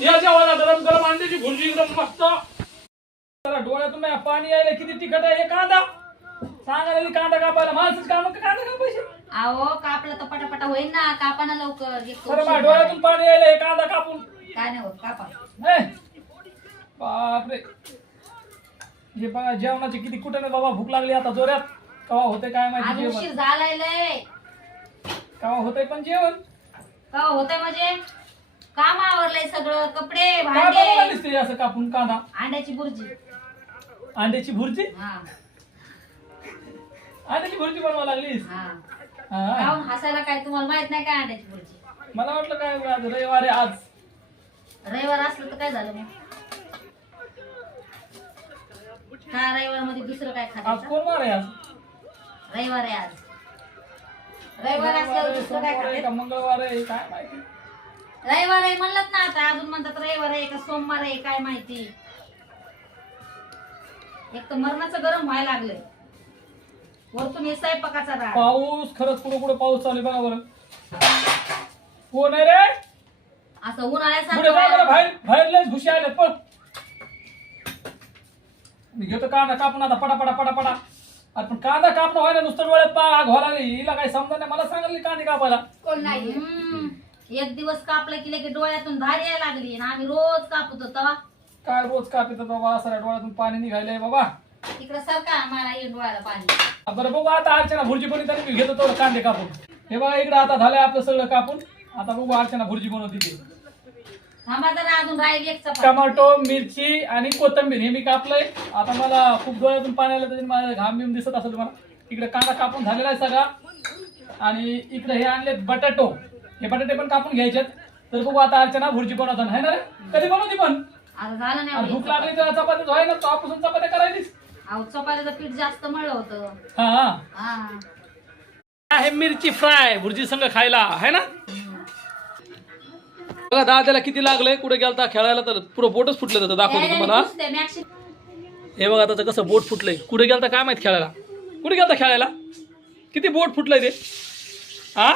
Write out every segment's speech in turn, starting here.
गरम गरम अंड्याची भुर्जी एकदम मस्त. डोळ्यातून नाही पाणी यायला किती तिखट आहे हे कांदा. सांगायला कांदा कापायला माणसंच काम कांदा कापायचे? अहो कापलं तर पटापटा होईल ना कापा ना लवकर डोळ्यातून पाणी यायला हे कांदा कापून. काय नाही होत कापा. हे. बापरे. हे बघा जेवणाची किती कुठे नाही बाबा भूक लागली आता जोरात. कवा होते काय आज माहिती उशीर जेवण. झालाय लय. कवा होते पण जेवण? का होतंय म्हणजे? काम आवरलंय सगळं कपडे काय भांडे. बनवायला दिसते असं कापून कांदा. अंड्याची बुर्जी अंड्याची भुर्जी? हा. अंड्याची भुर्जी बनवा लागलीस? हा. हा. हसायला काय? तुम्हाला माहीत नाही काय अंड्याची बुर्जी मला वाटलं काय आज रविवार आहे आज. रविवार असलं तर काय झालं मग? हा रविवारमध्ये दुसरं काय आज खायचं कोण वार आहे आज? रविवार आहे आज. रविवार असल्यावर दुसरं काय सोमवार आहे का? खाते मंगळवार आहे काय माहिती. रविवार आहे म्हणलं ना आता. अजून म्हणतात रविवार आहे का सोमवार आहे काय माहिती. एक तर मरणाचं गरम व्हायला लागलंय. वरतून हे स्वयंपाकाचा राग. पाऊस खरंच कुठं कुठं पाऊस चालू आहे बघा बरं. कोण आहे रे? असं पुढे उन्हाळ्यासारखं जा बरं, व्हायला बाहेर बाहेर लयच घुशी आले पळ. मी घेतो कांदा कापून आता पटा पटा पटा पटा अरे पण कांदा कापणं व्हायला नुसतं डोळ्यात पाग व्हायला लागली. हिला काही समजा नाही मला सांगितलं कांदे कापायला. कोण नाही हम्म. एक दिवस कापलं की लगे डोळ्यातून धार यायला लागली आणि आम्ही रोज कापतो तेव्हा. काय रोज कापित बाबा? साऱ्या डोळ्यातून पाणी निघायलंय बाबा. तिकडे सरका मला येईल डोळ्याला पाणी? बरं बघू आता अर्चना भुर्जी पण तरी मी घेतो तेवढं कांदे कापून. हे बघा इकडे आता झालंय आपलं सगळं कापून. आता बघू अर्चना भुर्जी बनवते ते. थांबा जरा अजून राहील एक चपाती. टमाटो मिरची आणि कोथंबीर हे मी कापलंय. आता मला खूप डोळ्यातून पाणी आलं त्याच्याने माझा घाम बिम दिसत असेल तुम्हाला. इकडे कांदा कापून झालेला आहे सगळा. आणि इकडे हे आणलेत बटाटो. हे बटाटे पण कापून घ्यायचेत. तर बघू आता अर्चना भुर्जी बनवताना है ना रे? कधी बनवती पण? आता झालं आणि नाही भूक लागली तर चपाती व्हाय ना? तापासून चपात्या करायलीस. अहो चपातीचं पीठ जास्त मळलं होतं. हा. हा. हा आहे मिरची फ्राय भुर्जी संग खायला है ना? बघा दादाला किती लागलंय कुठे गेलता खेळायला तर पुरं बोटच फुटलं त्याचं दाखवतो तुम्हाला नुसते हे. बघा त्याचं कसं बोट फुटलंय कुठे गेलता काय माहीत खेळायला? कुठे गेलता खेळायला? किती बोट फुटलंय ते? हा?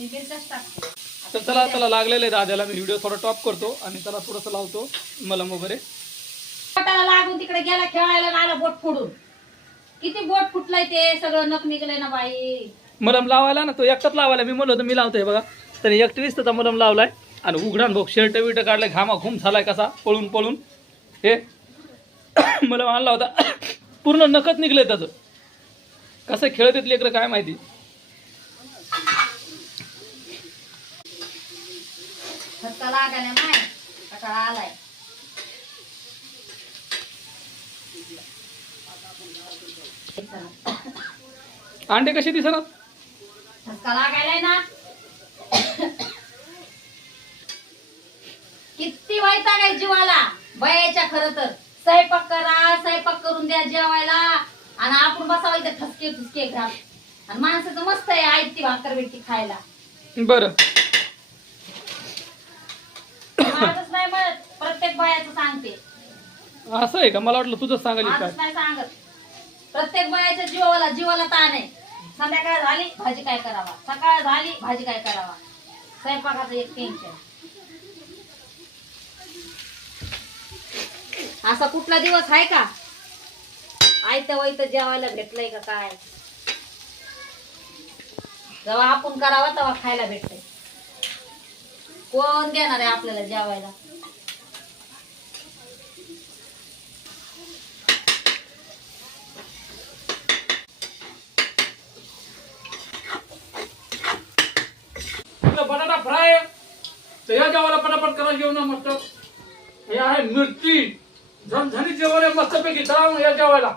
मी मिरच्याच टाकते तर चला त्याला लागलेलं आहे दादाला मी व्हिडिओ थोडा टॉप करतो आणि त्याला थोडंसं लावतो मलम वगैरे. बोटाला लागून तिकडे गेला खेळायला आणि आला बोट फोडून. किती बोट फुटलंय ते सगळं नख निघलंय ना बाई. मलम लावायला ना तो एकटाच लावायला. मी म्हणलं होतं मी लावतोय बघा. त्याने एकटीच त्याचा मलम लावलाय. आणि उघडान भाऊ शर्ट बिर्ट काढलाय घामा घुम झालाय कसा पळून पळून. हे मलम आणला होता. पूर्ण नकच निघलंय त्याचं. कसं खेळत येत लेकरं काय माहिती? धक्का लागायला कटाळा आलाय. अंडे कसे दिसणार धक्का लागायलाय ना. किती वैताग आहे जीवाला. बयाच्या खर तर. स्वयंपाक करा स्वयंपाक करून द्या जेवायला. आणि आपण बसावं इथे ठसके ठुसके घाल आणि माणसाचं मस्त आहे आयती भाकर भेटती खायला. बरं. बायाचं सांगते. असं आहे का? मला वाटलं सांगायला काय? नाही सांगत. प्रत्येक बायाच्या जीवाला जीवाला ताण आहे. संध्याकाळ झाली भाजी काय करावा? सकाळ झाली भाजी काय करावा? स्वयंपाकाचं एक टेन्शन असा कुठला दिवस आहे का? आयत वैत जेवायला भेटलंय का काय? जेव्हा आपण करावा तेव्हा खायला भेटतंय. कोण देणार आहे आपल्याला जेवायला तुझा बटाटा फ्राय तर या जेवायला पटापट करा जेवण मस्त. हे आहे मिरची. झणझणी जेवण आहे मस्तपैकी चला मग या जेवायला